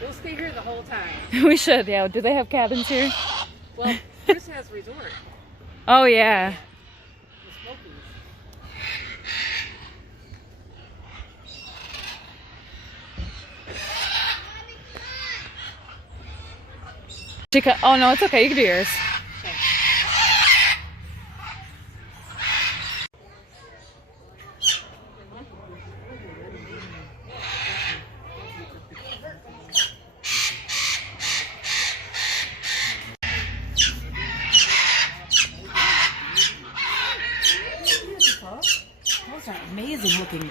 We'll stay here the whole time. We should, yeah. Do they have cabins here? Well, Chris has a resort. Oh, yeah. The Smokies. Oh, no, it's okay. You can do yours. Those are amazing looking.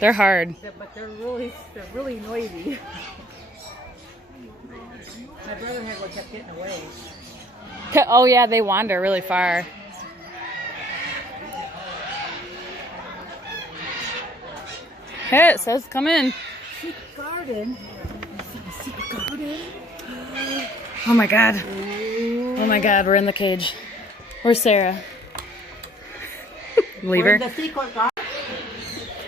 They're hard. But they're really noisy. My brother had one kept getting away. Oh, yeah, they wander really far. Hey, it says come in. Secret garden. Secret garden. Oh my god. Oh my god, we're in the cage. Where's Sarah? Leave her. The secret garden.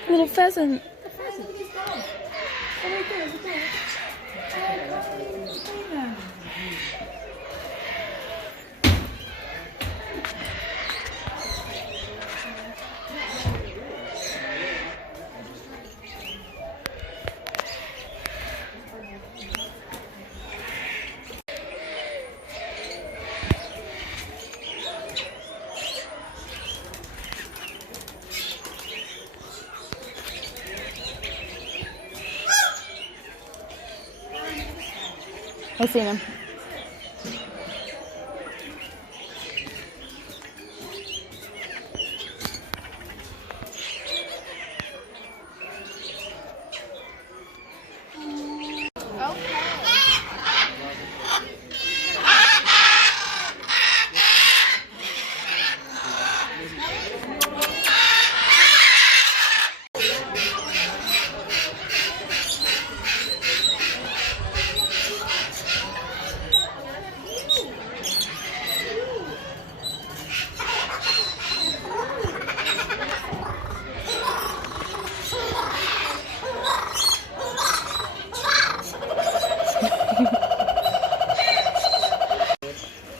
Little pheasant. The pheasant. He's gone. Oh, right there. Look there. I seen him.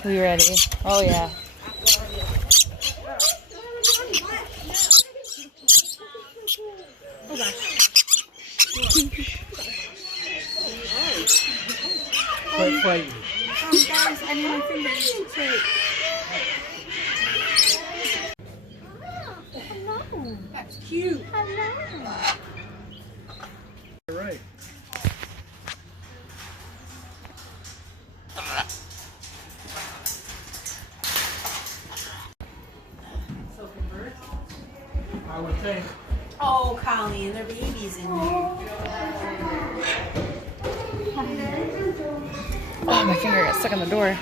We ready? Oh yeah. Oh gosh. Quite frightened. Guys, I need my fingers. Hello. That's cute. Hello. You're right. So convert. I would think. Oh, Colleen, there are babies in here. Oh, my finger got stuck on the door.